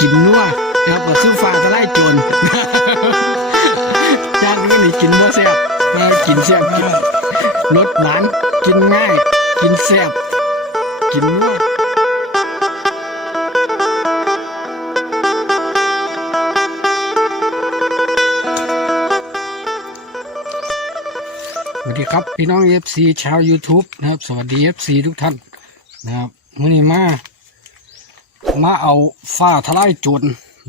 กินนัวนะครับก็คือฟ้าทลายโจรอย่างนี้นี่กินบ่แซ่บนะกินแซ่บกินรสหวานกินง่าย กินแซ่บกินนัวสวัสดีครับ พี่น้อง FC ชาว YouTube นะครับ สวัสดี FC ทุกท่านนะครับมื้อนี้มา มาเอาฟ้าทลายโจร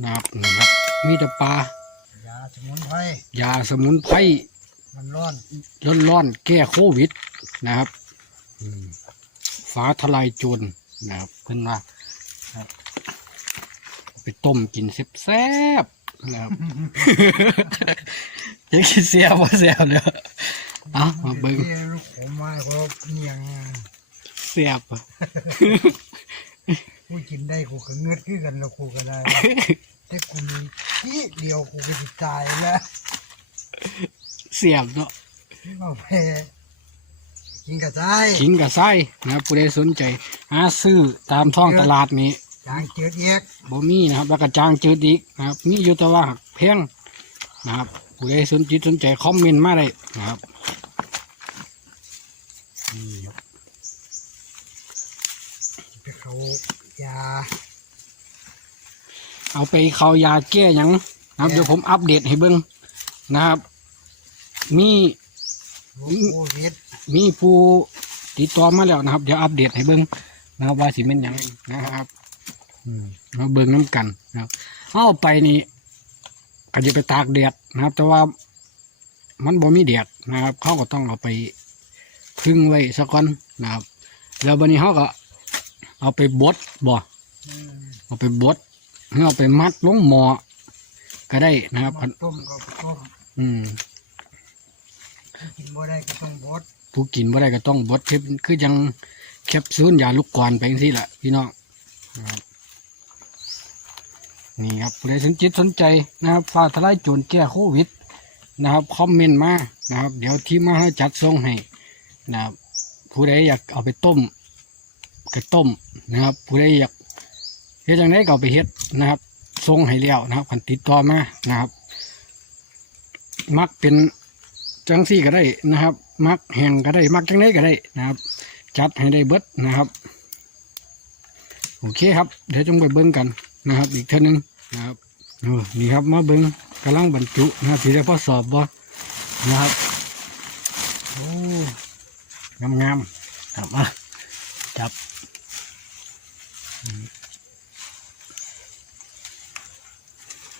นะครับนี่ครับ มีแต่ปลายาสมุนไพรยาสมุนไพรมันร้อนร้อนๆแก้โควิดนะครับอืมฟ้าทลายโจรนะครับเพิ่นว่าครับเอาไปต้มกินแซ่บๆนะครับยังคิดเสียบ่เสียเนาะเอามาเบิ่งที่ลูกผมมาเขาเนียงเสียบ กูกินได้กูก็เงือดขึ้นกันแล้วกูก็ได้ แต่กูมีที่เดียวกูก็จะตายแล้วเสียบเนาะนี่มาแพ้กินกระจายขิงกับไส้นะครับผู้ใดสนใจหาซื้อตามท้องตลาดนี้จางเจือดเอกบ่มีนะครับ แล้วก็จางจืดอีกนะครับมีอยู่แต่ว่าหักเพียงนะครับผู้ใดสนจิตสนใจคอมเมนต์มาได้นะครับนี่ครับไปเขา ยา เอาไปเขายาแก้หยังนะครับ เดี๋ยวผมอัปเดตให้เบิ่งนะครับ มีโรคโควิดมีผู้ติดต่อมาแล้วนะครับ เดี๋ยวอัปเดตให้เบิ่งนะครับว่าสิเป็นหยังนะครับอืมมาเบิ่งน้ำกันนะครับเอาไปนี่ก็จะไปตากแดดนะครับ แต่ว่ามันบ่มีแดดนะครับเขาก็ต้องเอาไปพึ่งไว้สักก่อนนะครับ แล้ววันนี้เขาก็ เอาไปบดบ่อืมเอาไปบดหรือเอาไปมัดลงหม้อก็ได้นะครับมันต้มก็ต้มอืมกินบ่ได้ก็ต้องบดผู้กินบ่ได้ก็ต้องบดคือคือยังแคปซูลยาลูกกรอนไปจังซี่แหละพี่น้องนะครับนี่ครับผู้ใดสนจิตสนใจนะครับฟ้าทลายโจรแก้โควิดนะครับคอมเมนต์มานะครับ เดี๋ยวทีมมาให้จัดส่งให้นะครับผู้ใดอยากเอาไปต้ม ก็ต้มนะครับ ผู้ใดอยากเฮ็ดจังไดก็ไปเฮ็ดนะครับส่งให้แล้วนะครับคันติดต่อมานะครับ มักเป็นจังซี่ก็ได้นะครับ มักแห้งก็ได้มักจังไดก็ได้นะครับ จัดให้ได้เบิดนะครับโอเคครับ เดี๋ยวจงไปเบิ้งกันนะครับ อีกเท่านึงนะครับนี่ครับมาเบิ้งกำลังบรรจุนะครับสีได้พอสอบบ่นะครับโอ้งามงามๆครับมาจับ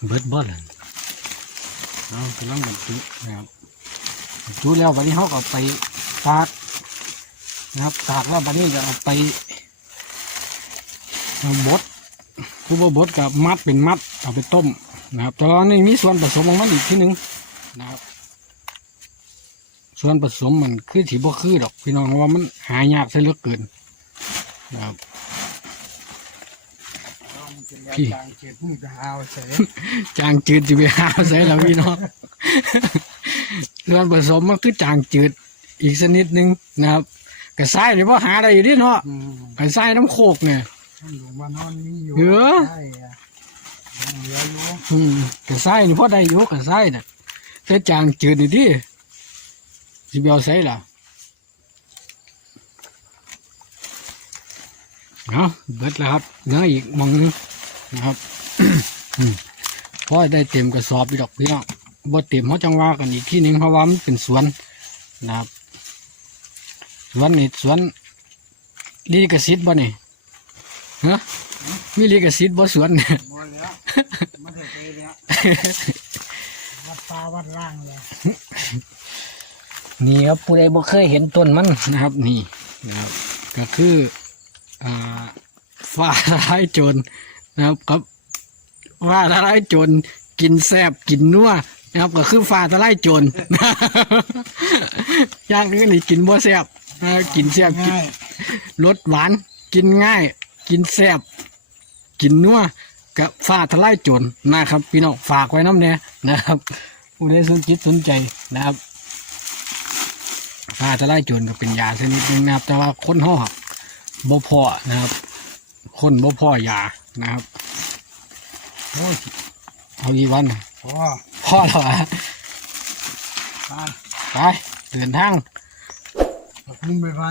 เบิดบ่เลยเอากำลังบรรจุนะครับบรรจุแล้ววันนี้เขาก็เอาไปตากนะครับตากแล้ววันนี้จะเอาไปเอาบดคูบบดกับมัดเป็นมัดเอาไปต้มนะครับแต่ว่านี่มีส่วนผสมของมันอีกทีหนึ่งนะครับ ส่วนผสมมันคือถีบ่คือดอกพี่น้องเพราะว่ามันหายากซะเหลือเกินนะครับมันเป็นยา พี่จางเจือดมือจะหาวเสยจางจืดจะไปหาใส่แล้วพี่น้องส่วนผสมมันคือจางจืดอีกชนิดหนึ่งนะครับกระไส้เดี๋ยวพอหาได้อยู่ดิเนาะอืมกระไส้น้ำโคกเนี่ยมันอยู่มานอนนี่อยู่เหรอใช่อะยังเหลืออยู่อืมกระไส้นี่พอได้อยู่กระไส้น่ะแต่จางจืดนี่ดิสิเบเอาใส่ล่ะ เอาเบิดแล้วครับเนื้ออีกหมองหนึงนะครับอืมพอได้เต็มกระสอบอีกดอกพี่น้องบ่เต็มเขาจังว่ากันอีกที่หนึ่งเพราะว่ามันเป็นสวนนะครับ สวนนี่สวนลีกสิทธิ์บ่นี่ฮะมีลีกสิทธิ์บ่สวนเนี่ยหมดแล้วมาเถอะไปแล้ววัดฟ้าวัดล่างเลยนี่ครับผู้ใดบ่เคยเห็นต้นมันนะครับ นี่นะครับ ก็คืออ่า ฟ้าทลายโจรนะครับกับฟ้าทลายโจรกินแซบกินนัวนะครับ ก็คือฟ้าทลายโจรอย่างอื่นนี่กินบ่แซบนะครับกินแซบกินง่ายรสหวาน กินง่าย กินแซบกินนัวกับฟ้าทลายโจรนะครับ พี่น้องฝากไว้น้ำเนี่ยนะครับผู้ใดสนจิตสนใจนะครับฟ้าทลายโจรก็เป็นยาชนิดหนึงนะครับ แต่ว่าคนห่อ บ่พอนะครับ คนบ่พอยานะครับโอ้ยเอาอีกวันพอพ่อแล้วอะตายไปเดินทางปักมุมไปไป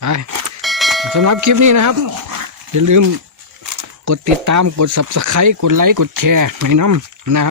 ไปสำหรับคลิปนี้นะครับ อย่าลืมกดติดตามกด subscribe กดไลค์กดแชร์ให้น้ำนะครับ